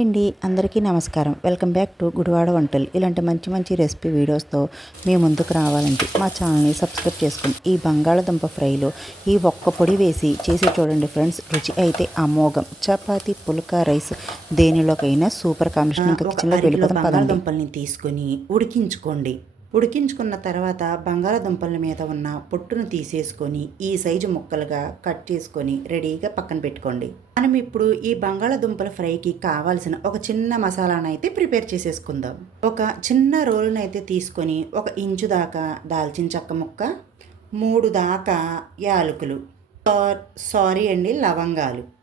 Hi అండి. అందరికీ నమస్కారం. వెల్కమ్ బ్యాక్ టు గుడివాడ వంటలు. ఇలాంటి మంచి మంచి రెసిపీ వీడియోస్తో మీ ముందుకు రావాలంటే మా ఛానల్ని సబ్స్క్రైబ్ చేసుకుని ఈ బంగాళదుంప ఫ్రైలో ఈ ఒక్క పొడి వేసి చేసి చూడండి ఫ్రెండ్స్. రుచి అయితే అమోఘం. చపాతీ పుల్కా రైస్ దేనిలోకైనా సూపర్ కాంబినేషన్. ఇంకా కిచెన్లో వెళ్ళిపోతాం బంగాళదుంపల్ని తీసుకొని ఉడికించుకోండి. ఉడికించుకున్న తర్వాత బంగాళదుంపల మీద ఉన్న పొట్టును తీసేసుకొని ఈ సైజు ముక్కలుగా కట్ చేసుకొని రెడీగా పక్కన పెట్టుకోండి. మనం ఇప్పుడు ఈ బంగాళదుంపల ఫ్రైకి కావాల్సిన ఒక చిన్న మసాలానైతే ప్రిపేర్ చేసేసుకుందాం. ఒక చిన్న రోల్నైతే తీసుకొని ఒక ఇంచు దాకా దాల్చిన చెక్క ముక్క మూడు దాకా యాలకులు సార్ సారీ అండి లవంగాలు.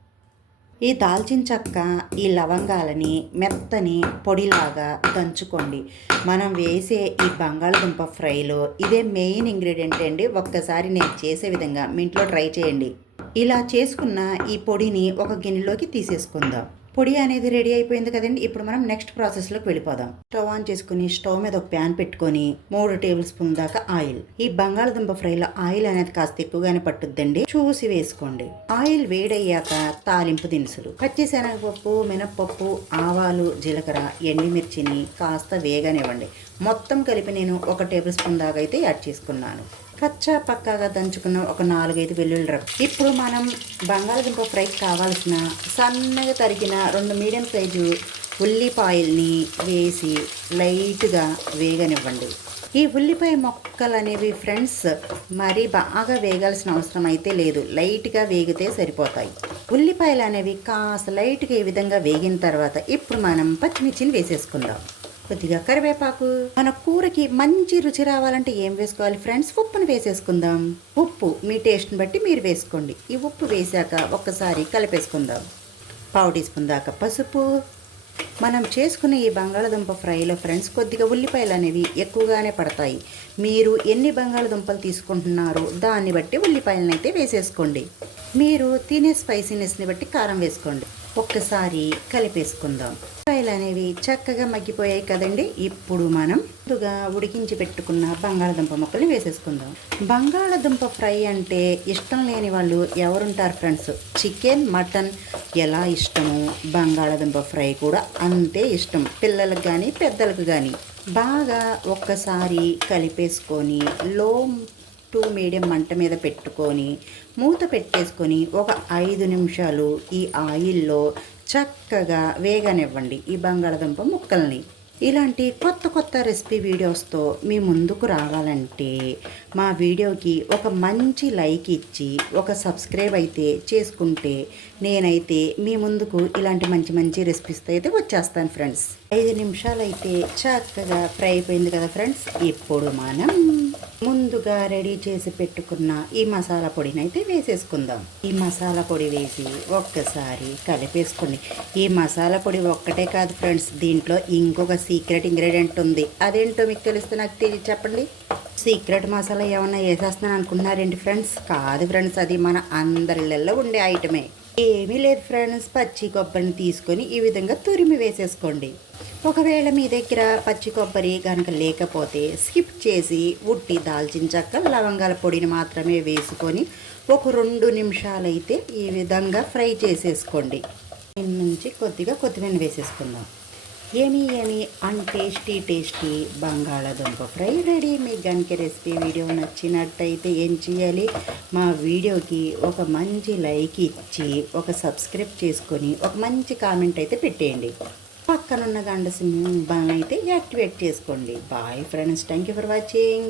ఈ దాల్చిన చెక్క ఈ లవంగాలని మెత్తని పొడిలాగా దంచుకోండి. మనం వేసే ఈ బంగాళదుంప ఫ్రైలో ఇదే మెయిన్ ఇంగ్రీడియంట్ అండి. ఒక్కసారి నేను చేసే విధంగా మీ ఇంట్లో ట్రై చేయండి. ఇలా చేసుకున్న ఈ పొడిని ఒక గిన్నెలోకి తీసేసుకుందాం. పొడి అనేది రెడీ అయిపోయింది కదండి. ఇప్పుడు మనం నెక్స్ట్ ప్రాసెస్లోకి వెళ్ళిపోదాం. స్టవ్ ఆన్ చేసుకుని స్టవ్ మీద ఒక ప్యాన్ పెట్టుకొని మూడు టేబుల్ స్పూన్ దాకా ఆయిల్. ఈ బంగాళదుంప ఫ్రైలో ఆయిల్ అనేది కాస్త ఎక్కువగానే పట్టుద్దండి. చూసి వేసుకోండి. ఆయిల్ వేడయ్యాక తాలింపు దినుసులు. పచ్చి శనగపప్పు మినప్పప్పు ఆవాలు జీలకర్ర ఎండిమిర్చిని కాస్త వేగనివ్వండి. మొత్తం కలిపి నేను ఒక టేబుల్ స్పూన్ దాకా అయితే యాడ్ చేసుకున్నాను. కచ్చా పక్కాగా దంచుకున్న ఒక నాలుగైదు వెల్లుల్లి రవ్వ ఇప్పుడు మనం బంగాళదుంప ఫ్రైకి కావాల్సిన సన్నగా తరిగిన రెండు మీడియం సైజు ఉల్లిపాయల్ని వేసి లైట్గా వేగనివ్వండి. ఈ ఉల్లిపాయ మొక్కలు అనేవి ఫ్రెండ్స్ మరీ బాగా వేగాల్సిన అవసరం అయితే లేదు. లైట్గా వేగితే సరిపోతాయి. ఉల్లిపాయలు అనేవి కాస్త లైట్గా ఈ విధంగా వేగిన తర్వాత ఇప్పుడు మనం పచ్చిమిర్చిని వేసేసుకుందాం. కొద్దిగా కరివేపాకు. మన కూరకి మంచి రుచి రావాలంటే ఏం వేసుకోవాలి ఫ్రెండ్స్? ఉప్పును వేసేసుకుందాం. ఉప్పు మీ టేస్ట్ని బట్టి మీరు వేసుకోండి. ఈ ఉప్పు వేసాక ఒక్కసారి కలిపేసుకుందాం. పావు టీ స్పూన్ దాకా పసుపు. మనం చేసుకున్న ఈ బంగాళదుంప ఫ్రైలో ఫ్రెండ్స్ కొద్దిగా ఉల్లిపాయలు అనేవి ఎక్కువగానే పడతాయి. మీరు ఎన్ని బంగాళదుంపలు తీసుకుంటున్నారో దాన్ని బట్టి ఉల్లిపాయలను అయితే వేసేసుకోండి. మీరు తినే స్పైసీనెస్ని బట్టి కారం వేసుకోండి. ఒక్కసారి కలిపేసుకుందాం. ఉల్లిపాయలు అనేవి చక్కగా మగ్గిపోయాయి కదండి. ఇప్పుడు మనం ముందుగా ఉడికించి పెట్టుకున్న బంగాళదుంప ముక్కల్ని వేసేసుకుందాం. బంగాళదుంప ఫ్రై అంటే ఇష్టం లేని వాళ్ళు ఎవరుంటారు ఫ్రెండ్స్? చికెన్ మటన్ ఎలా ఇష్టమో? బంగాళదుంప ఫ్రై కూడా అంతే ఇష్టం. పిల్లలకు కానీ పెద్దలకు కానీ బాగా ఒక్కసారి కలిపేసుకొని లో టూ మీడియం మంట మీద పెట్టుకొని మూత పెట్టేసుకొని ఒక ఐదు నిమిషాలు ఈ ఆయిల్లో చక్కగా వేగనివ్వండి ఈ బంగాళదుంప ముక్కల్ని. ఇలాంటి కొత్త కొత్త రెసిపీ వీడియోస్తో మీ ముందుకు రావాలంటే మా వీడియోకి ఒక మంచి లైక్ ఇచ్చి ఒక సబ్స్క్రైబ్ అయితే చేసుకుంటే నేనైతే మీ ముందుకు ఇలాంటి మంచి మంచి రెసిపీస్తో అయితే వచ్చేస్తాను ఫ్రెండ్స్. ఐదు నిమిషాలు అయితే చక్కగా ఫ్రై అయిపోయింది కదా ఫ్రెండ్స్. ఇప్పుడు మనం ముందుగా రెడీ చేసి పెట్టుకున్న ఈ మసాలా పొడిని అయితే వేసేసుకుందాం. ఈ మసాలా పొడి వేసి ఒక్కసారి కలిపేసుకోండి. ఈ మసాలా పొడి ఒక్కటే కాదు ఫ్రెండ్స్ దీంట్లో ఇంకొక సీక్రెట్ ఇంగ్రీడియంట్ ఉంది. అదేంటో మీకు తెలిస్తే నాకు తెలియ చెప్పండి. సీక్రెట్ మసాలా ఏమన్నా వేసేస్తున్నాను అనుకుంటున్నారేంటి ఫ్రెండ్స్? కాదు ఫ్రెండ్స్ అది మన అందరిళ్ళల్లో ఉండే ఐటమే ఏమీ లేదు ఫ్రెండ్స్. పచ్చి కొబ్బరిని తీసుకొని ఈ విధంగా తురిమి వేసేసుకోండి. ఒకవేళ మీ దగ్గర పచ్చి కొబ్బరి కనుక లేకపోతే స్కిప్ చేసి ఉట్టి దాల్చిన చెక్క లవంగాల పొడిని మాత్రమే వేసుకొని ఒక రెండు నిమిషాలైతే ఈ విధంగా ఫ్రై చేసేసుకోండి. నుంచి కొద్దిగా కొత్తిమీర వేసేసుకుందాం. ఏమి ఏమి అన్ టేస్టీ టేస్టీ బంగాళాదుంప ఫ్రై రెడీ. మీకు కనుక రెసిపీ వీడియో నచ్చినట్టయితే ఏం చేయాలి? మా వీడియోకి ఒక మంచి లైక్ ఇచ్చి ఒక సబ్స్క్రైబ్ చేసుకొని ఒక మంచి కామెంట్ అయితే పెట్టేయండి. పక్కనున్న గండ సింబల్ అయితే యాక్టివేట్ చేసుకోండి. Bye friends thank you for watching.